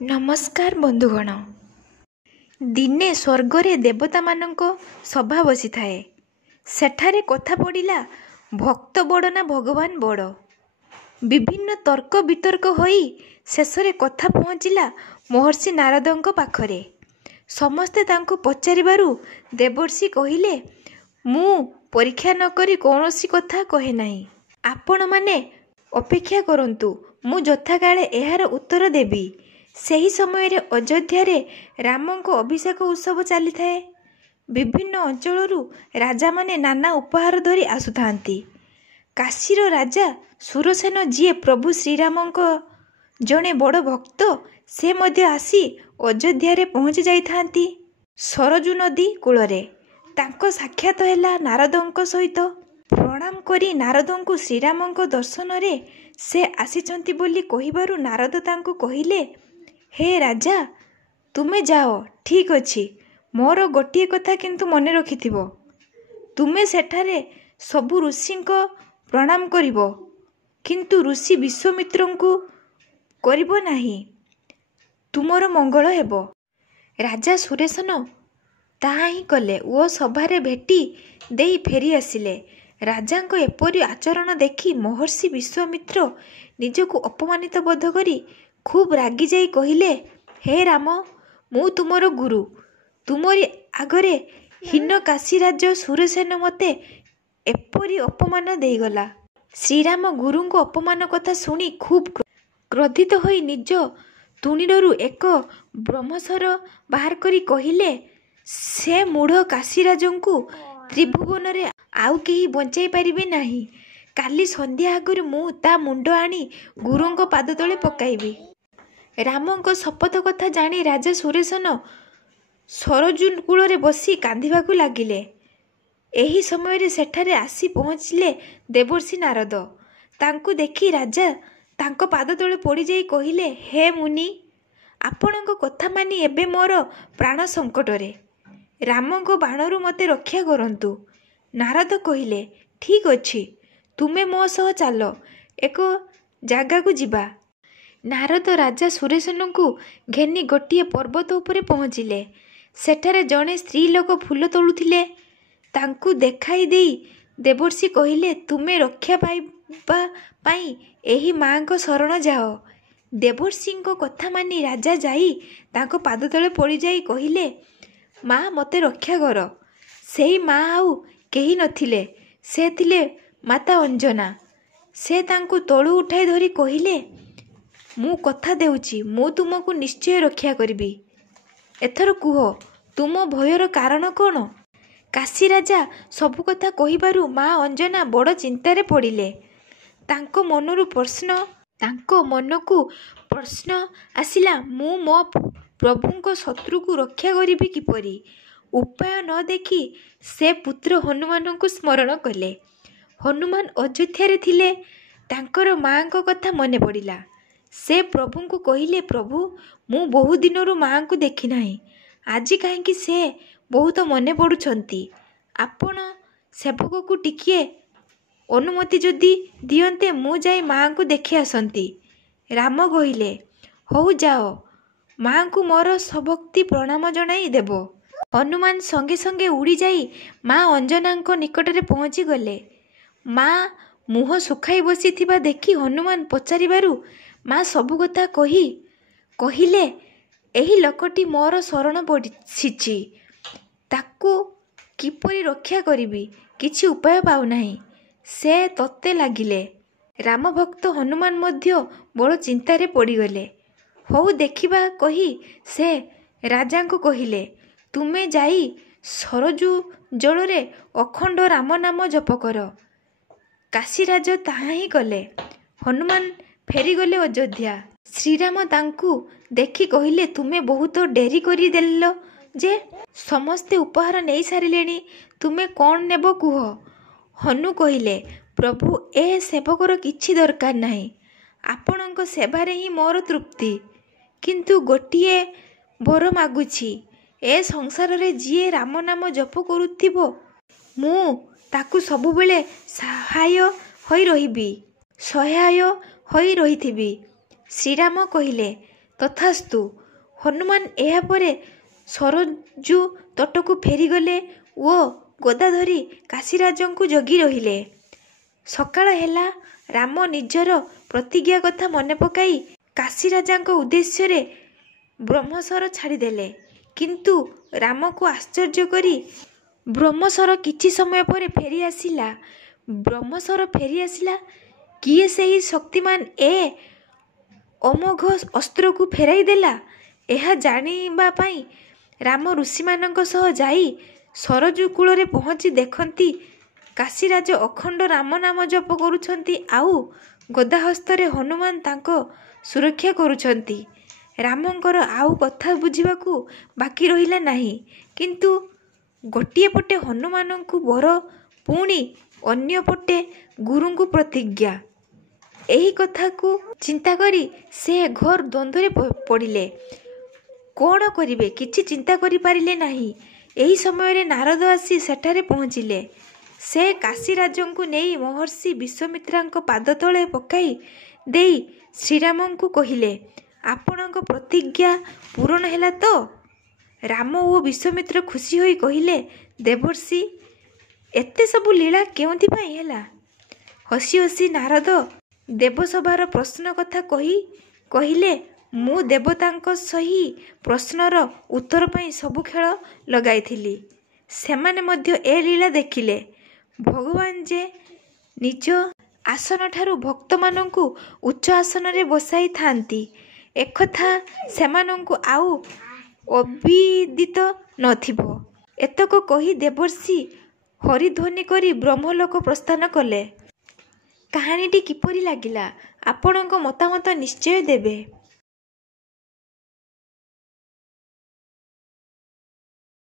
नमस्कार बंधुगण। दिने स्वर्गरे देवता मानक सभा बसी थाए। सेठारे कथा पड़िला भक्त बड़ ना भगवान बड़। विभिन्न तर्क वितर्क होई शेषरे कथा पहुँचिला महर्षि नारदंक पाखरे। समस्ते तांको पचारिबारु देवर्षि कहिले, मु परीक्षा न करी कौनसी कथा कहे नाही। आपण माने अपेक्षा करंतु, मु यथाकाले एहार उत्तर देबी। ସେହି ସମୟରେ ଅଯୋଧ୍ୟାରେ ରାମଙ୍କ ଅଭିଷେକ ଉତ୍ସବ ଚାଲିଥାଏ। ବିଭିନ୍ନ ଅଞ୍ଚଳରୁ ରାଜାମାନେ ନାନା ଉପହାର ଧରି ଆସୁଥାନ୍ତି। କାଶୀର ରାଜା ସୁରସେନ, ଯିଏ ପ୍ରଭୁ ଶ୍ରୀରାମଙ୍କ ଜଣେ ବଡ଼ ଭକ୍ତ, ସେ ମଧ୍ୟ ଆସି ଅଯୋଧ୍ୟାରେ ପହଞ୍ଚି ଯାଇଥାନ୍ତି। ସରଜୁ ନଦୀ କୂଳରେ ତାଙ୍କ ସାକ୍ଷାତ ହେଲା ନାରଦଙ୍କ ସହିତ। ପ୍ରଣାମ କରି ନାରଦଙ୍କୁ ଶ୍ରୀରାମଙ୍କ ଦର୍ଶନରେ ସେ ଆସିଛନ୍ତି ବୋଲି କହିବାରୁ ନାରଦ ତାଙ୍କୁ କହିଲେ, ହେ ରାଜା, ତୁମେ ଯାଅ, ଠିକ୍ ଅଛି। ମୋର ଗୋଟିଏ କଥା କିନ୍ତୁ ମନେ ରଖିଥିବ, ତୁମେ ସେଠାରେ ସବୁ ଋଷିଙ୍କ ପ୍ରଣାମ କରିବ, କିନ୍ତୁ ଋଷି ବିଶ୍ୱାମିତ୍ରଙ୍କୁ କରିବ ନାହିଁ। ତୁମର ମଙ୍ଗଳ ହେବ। ରାଜା ସୁରେଶନ ତାହା ହିଁ କଲେ ଓ ସଭାରେ ଭେଟି ଦେଇ ଫେରି ଆସିଲେ। ରାଜାଙ୍କ ଏପରି ଆଚରଣ ଦେଖି ମହର୍ଷି ବିଶ୍ୱାମିତ୍ର ନିଜକୁ ଅପମାନିତ ବୋଧ କରି ଖୁବ୍ ରାଗିଯାଇ କହିଲେ, ହେ ରାମ, ମୁଁ ତୁମର ଗୁରୁ। ତୁମରି ଆଗରେ ହୀନ କାଶୀରାଜ ସୁରସେନ ମୋତେ ଏପରି ଅପମାନ ଦେଇଗଲା। ଶ୍ରୀରାମ ଗୁରୁଙ୍କ ଅପମାନ କଥା ଶୁଣି ଖୁବ୍ କ୍ରୋଧିତ ହୋଇ ନିଜ ତୁଣିରରୁ ଏକ ବ୍ରହ୍ମଶର ବାହାର କରି କହିଲେ, ସେ ମୂଢ଼ କାଶୀରାଜଙ୍କୁ ତ୍ରିଭୁବନରେ ଆଉ କେହି ବଞ୍ଚାଇ ପାରିବେ ନାହିଁ। କାଲି ସନ୍ଧ୍ୟା ଆଗରୁ ମୁଁ ତା ମୁଣ୍ଡ ଆଣି ଗୁରୁଙ୍କ ପାଦତଳେ ପକାଇବି। ରାମଙ୍କ ଶପଥ କଥା ଜାଣି ରାଜା ସୁରେଶନ ସରଜୁ କୂଳରେ ବସି କାନ୍ଦିବାକୁ ଲାଗିଲେ। ଏହି ସମୟରେ ସେଠାରେ ଆସି ପହଞ୍ଚିଲେ ଦେବର୍ଷି ନାରଦ। ତାଙ୍କୁ ଦେଖି ରାଜା ତାଙ୍କ ପାଦତଳେ ପଡ଼ିଯାଇ କହିଲେ, ହେ ମୁନି, ଆପଣଙ୍କ କଥା ମାନି ଏବେ ମୋର ପ୍ରାଣ ସଙ୍କଟରେ। ରାମଙ୍କ ବାଣରୁ ମୋତେ ରକ୍ଷା କରନ୍ତୁ। ନାରଦ କହିଲେ, ଠିକ୍ ଅଛି, ତୁମେ ମୋ ସହ ଚାଲ, ଏକ ଜାଗାକୁ ଯିବା। ନାରଦ ରାଜା ସୁରେଶନଙ୍କୁ ଘେନି ଗୋଟିଏ ପର୍ବତ ଉପରେ ପହଞ୍ଚିଲେ। ସେଠାରେ ଜଣେ ସ୍ତ୍ରୀ ଲୋକ ଫୁଲ ତୋଳୁଥିଲେ। ତାଙ୍କୁ ଦେଖାଇ ଦେଇ ଦେବର୍ଷି କହିଲେ, ତୁମେ ରକ୍ଷା ପାଇବା ପାଇଁ ଏହି ମାଙ୍କ ଶରଣ ଯାଅ। ଦେବର୍ଷିଙ୍କ କଥା ମାନି ରାଜା ଯାଇ ତାଙ୍କ ପାଦତଳେ ପଡ଼ିଯାଇ କହିଲେ, ମା, ମୋତେ ରକ୍ଷା କର। ସେହି ମା ଆଉ କେହି ନଥିଲେ, ସେ ଥିଲେ ମାତା ଅଞ୍ଜନା। ସେ ତାଙ୍କୁ ତଳୁ ଉଠାଇ ଧରି କହିଲେ, ମୁଁ କଥା ଦେଉଛି, ମୁଁ ତୁମକୁ ନିଶ୍ଚୟ ରକ୍ଷା କରିବି। ଏଥର କୁହ, ତୁମ ଭୟର କାରଣ କ'ଣ? କାଶୀ ରାଜା ସବୁ କଥା କହିବାରୁ ମା ଅଞ୍ଜନା ବଡ଼ ଚିନ୍ତାରେ ପଡ଼ିଲେ। ତାଙ୍କ ମନକୁ ପ୍ରଶ୍ନ ଆସିଲା, ମୁଁ ମୋ ପ୍ରଭୁଙ୍କ ଶତ୍ରୁକୁ ରକ୍ଷା କରିବି କିପରି? ଉପାୟ ନ ଦେଖି ସେ ପୁତ୍ର ହନୁମାନଙ୍କୁ ସ୍ମରଣ କଲେ। ହନୁମାନ ଅଯୋଧ୍ୟାରେ ଥିଲେ। ତାଙ୍କର ମାଙ୍କ କଥା ମନେ ପଡ଼ିଲା। ସେ ପ୍ରଭୁଙ୍କୁ କହିଲେ, ପ୍ରଭୁ, ମୁଁ ବହୁ ଦିନରୁ ମାଙ୍କୁ ଦେଖି ନାହିଁ। ଆଜି କାହିଁକି ସେ ବହୁତ ମନେ ପଡ଼ୁଛନ୍ତି। ଆପଣ ସେବକକୁ ଟିକିଏ ଅନୁମତି ଯଦି ଦିଅନ୍ତେ, ମୁଁ ଯାଇ ମାଙ୍କୁ ଦେଖି ଆସନ୍ତି। ରାମ କହିଲେ, ହଉ ଯାଅ, ମାଙ୍କୁ ମୋର ସଭକ୍ତି ପ୍ରଣାମ ଜଣାଇ ଦେବ। ହନୁମାନ ସଙ୍ଗେ ସଙ୍ଗେ ଉଡ଼ିଯାଇ ମା ଅଞ୍ଜନାଙ୍କ ନିକଟରେ ପହଞ୍ଚିଗଲେ। ମା ମୁହଁ ଶୁଖାଇ ବସିଥିବା ଦେଖି ହନୁମାନ ପଚାରିବାରୁ ମା ସବୁ କଥା କହିଲେ, ଏହି ଲୋକଟି ମୋର ଶରଣ ପଡ଼ିଛି, ତାକୁ କିପରି ରକ୍ଷା କରିବି କିଛି ଉପାୟ ପାଉନାହିଁ। ସେ ତତେ ଲାଗିଲେ। ରାମଭକ୍ତ ହନୁମାନ ମଧ୍ୟ ବଡ଼ ଚିନ୍ତାରେ ପଡ଼ିଗଲେ। ହଉ ଦେଖିବା କହି ସେ ରାଜାଙ୍କୁ କହିଲେ, ତୁମେ ଯାଇ ସରଜୁ ଜଳରେ ଅଖଣ୍ଡ ରାମ ନାମ ଜପ କର। କାଶୀରାଜ ତାହା ହିଁ କଲେ। ହନୁମାନ ଫେରିଗଲେ ଅଯୋଧ୍ୟା। ଶ୍ରୀରାମ ତାଙ୍କୁ ଦେଖି କହିଲେ, ତୁମେ ବହୁତ ଡେରି କରିଦେଲ ଯେ, ସମସ୍ତେ ଉପହାର ନେଇ ସାରିଲେଣି, ତୁମେ କ'ଣ ନେବ କୁହ? ହନୁ କହିଲେ, ପ୍ରଭୁ, ଏ ସେବକର କିଛି ଦରକାର ନାହିଁ। ଆପଣଙ୍କ ସେବାରେ ହିଁ ମୋର ତୃପ୍ତି। କିନ୍ତୁ ଗୋଟିଏ ବର ମାଗୁଛି, ଏ ସଂସାରରେ ଯିଏ ରାମ ନାମ ଜପ କରୁଥିବ, ମୁଁ ତାକୁ ସବୁବେଳେ ସହାୟ ହୋଇ ରହିଥିବି। ଶ୍ରୀରାମ କହିଲେ, ତଥାସ୍ତୁ। ହନୁମାନ ଏହାପରେ ସରଜୁ ତଟକୁ ଫେରିଗଲେ ଓ ଗଦା ଧରି କାଶୀରାଜଙ୍କୁ ଜଗି ରହିଲେ। ସକାଳ ହେଲା। ରାମ ନିଜର ପ୍ରତିଜ୍ଞା କଥା ମନେ ପକାଇ କାଶୀରାଜାଙ୍କ ଉଦ୍ଦେଶ୍ୟରେ ବ୍ରହ୍ମସର ଛାଡ଼ିଦେଲେ। କିନ୍ତୁ ରାମକୁ ଆଶ୍ଚର୍ଯ୍ୟ କରି ବ୍ରହ୍ମସର କିଛି ସମୟ ପରେ ଫେରିଆସିଲା। ବ୍ରହ୍ମସର ଫେରିଆସିଲା। କିଏ ସେହି ଶକ୍ତିମାନ ଏ ଅମୋଘ ଅସ୍ତ୍ରକୁ ଫେରାଇ ଦେଲା, ଏହା ଜାଣିବା ପାଇଁ ରାମ ଋଷିମାନଙ୍କ ସହ ଯାଇ ସରଜୁ କୂଳରେ ପହଞ୍ଚି ଦେଖନ୍ତି କାଶୀରାଜ ଅଖଣ୍ଡ ରାମ ନାମ ଜପ କରୁଛନ୍ତି ଆଉ ଗଦା ହସ୍ତରେ ହନୁମାନ ତାଙ୍କ ସୁରକ୍ଷା କରୁଛନ୍ତି। ରାମଙ୍କର ଆଉ କଥା ବୁଝିବାକୁ ବାକି ରହିଲା ନାହିଁ। କିନ୍ତୁ ଗୋଟିଏ ପଟେ ହନୁମାନଙ୍କୁ ବର, ପୁଣି ଅନ୍ୟପଟେ ଗୁରୁଙ୍କୁ ପ୍ରତିଜ୍ଞା। ଏହି କଥାକୁ ଚିନ୍ତା କରି ସେ ଘୋର ଦ୍ୱନ୍ଦ୍ୱରେ ପଡ଼ିଲେ। କ'ଣ କରିବେ କିଛି ଚିନ୍ତା କରିପାରିଲେ ନାହିଁ। ଏହି ସମୟରେ ନାରଦ ଆସି ସେଠାରେ ପହଞ୍ଚିଲେ। ସେ କାଶୀରାଜଙ୍କୁ ନେଇ ମହର୍ଷି ବିଶ୍ୱାମିତ୍ରଙ୍କ ପାଦତଳେ ପକାଇ ଦେଇ ଶ୍ରୀରାମଙ୍କୁ କହିଲେ, ଆପଣଙ୍କ ପ୍ରତିଜ୍ଞା ପୂରଣ ହେଲା ତ? ରାମ ଓ ବିଶ୍ୱାମିତ୍ର ଖୁସି ହୋଇ କହିଲେ, ଦେବର୍ଷି, ଏତେ ସବୁ ଲୀଳା କେଉଁଥିପାଇଁ ହେଲା? ହସି ହସି ନାରଦ ଦେବସଭାର ପ୍ରଶ୍ନ କଥା କହିଲେ, ମୁଁ ଦେବତାଙ୍କ ସେହି ପ୍ରଶ୍ନର ଉତ୍ତର ପାଇଁ ସବୁ ଖେଳ ଲଗାଇଥିଲି। ସେମାନେ ମଧ୍ୟ ଏ ଲୀଳା ଦେଖିଲେ। ଭଗବାନ ଯେ ନିଜ ଆସନଠାରୁ ଭକ୍ତମାନଙ୍କୁ ଉଚ୍ଚ ଆସନରେ ବସାଇଥାନ୍ତି, ଏକଥା ସେମାନଙ୍କୁ ଆଉ ଅବିଦିତ ନଥିବ। ଏତକ କହି ଦେବର୍ଷି ହରିଧ୍ୱନି କରି ବ୍ରହ୍ମଲୋକ ପ୍ରସ୍ଥାନ କଲେ। କାହାଣୀଟି କିପରି ଲାଗିଲା ଆପଣଙ୍କ ମତାମତ ନିଶ୍ଚୟ ଦେବେ।